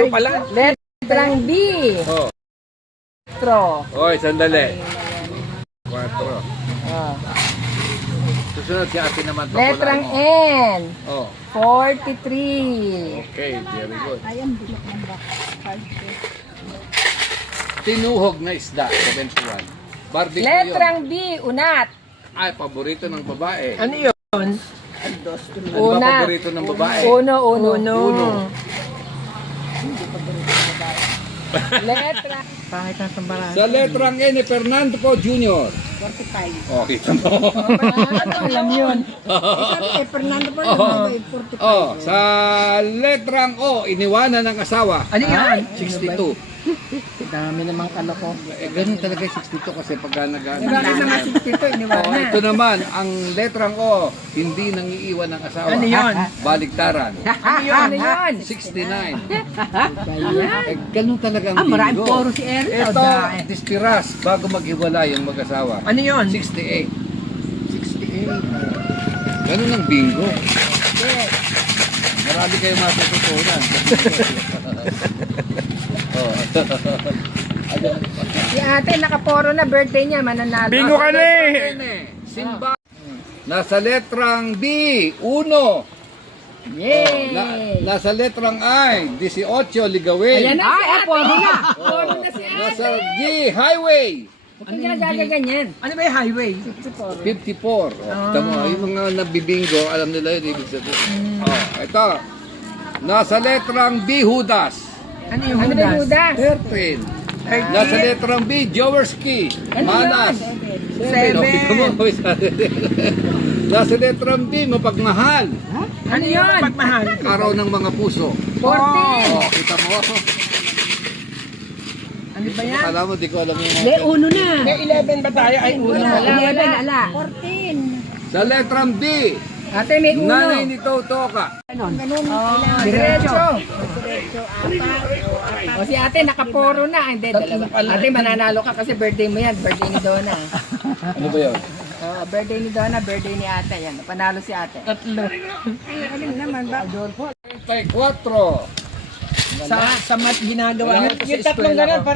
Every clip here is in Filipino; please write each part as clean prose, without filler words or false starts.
Tayo pala. Letrang B. Oh. 4. Oy, sandali. 4. Oh. Susunod si ate naman. Letrang pakulaan mo. N. Oh. 43. Okay, very good. Ayan, bulok ng baka. Tinuhog na isda, 71. Barbecue yun. Letrang B. Unat. Ay, paborito ng babae. Ano yun? Ano ba Una. paborito ng babae? Uno. Uno. Letra. Pangit na sambaran. Sa letrang N, Fernando po Jr. 45. Oh, kita mo. Alam yun. Sabi kay Fernando pa Oh. yung 45. Oh, sa letrang O, iniwanan ng asawa. Ano yan? 62. Dami namang kaloko. Ganun talaga yung 62 kasi pagka Bakit naman 62? Iniwanan. ito naman, ang letrang O, hindi nangiiwan ng asawa. Ano yun? Baligtaran. Ano yun? 69. Ganun talaga ang Maraming bingo. poro si Eric. Ito, dispiras, bago maghiwalay yung mag-asawa. Ano yun? 68. Ganun ang bingo. Marami kayong matututunan. Oh. Si ate nakaporo na birthday niya. Mananalo. Bingo ka na eh. Simba. Nasa letrang B, 1. Yay! Nasa letrang I, 18, ligawin. Ayan na si ate. Poro na. Poro na si Nasa ate. G, highway. Huwag kang gagaganyan. Ano ba yung highway? 54. Tama, yung mga nabibingo, alam nila yun, ibig sabihin. Oh, ito. Nasa letrang B, Judas. Ano yung Ano ba yung hudas? Judas? 13. Nasa letrang B, Jaworski. Manas. 7. Nasa letrang B, mapagmahal. Ano yun? Pagmahal. Araw ng mga puso. 14. Oh, kita mo. Ano ba yan? Alam mo, di ko alam yung Hindi, uno na. May 11 ba tayo? Ay, uno. Ala. 14. Sa letrang B, Ate, may uno. nanay ni Totoka. Ganun. Oh, Kailangan. diretso. Diretso, apat. O si ate, nakaporo na. Hindi, dalawa. Ate, mananalo ka kasi birthday mo yan. Birthday ni Donna. Ano ba yun? Oh, birthday ni Donna, birthday ni ate. Yan, panalo si ate. Tatlo. Ay, alin naman ba? 34. Sa mat ginagawa Wala. natin sa eskwela ko.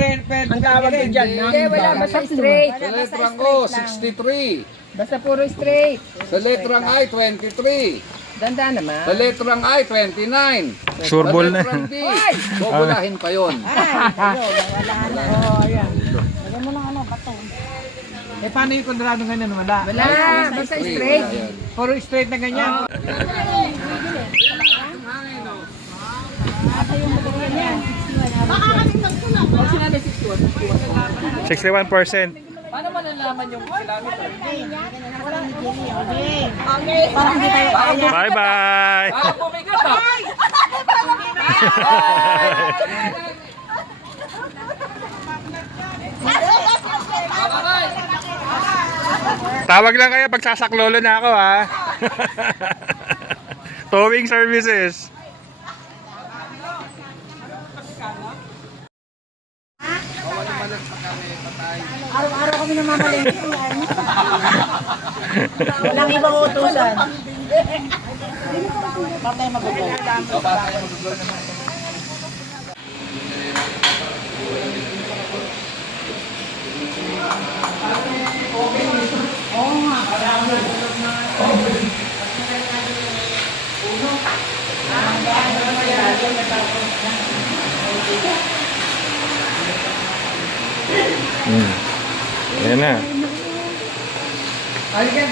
Ang tawag ko dyan. Hindi, wala. Basta straight. Sa letrang O, 63. Basta puro straight. Sa letrang I, 23. Ganda naman. Sa letrang I, 29. Sureball na. Sa letrang D, bubulahin pa yun. Oh, ayan. Lagyan mo ng ano, bato. Eh, paano yung kontrado ganyan? Wala. Wala, basta straight. Ayan. Puro straight na ganyan. Baka kaming magtulog. 61%. Paano malalaman yung kilometer? Okay. Parang hindi tayo kaya. Bye-bye. Pumigat ah! Tawag lang kayo pag sasaklolo na ako, ha. Towing services. Araw-araw kami namamalengke. Walang ibang utusan. Patay magugo. Ayan na. Pwede.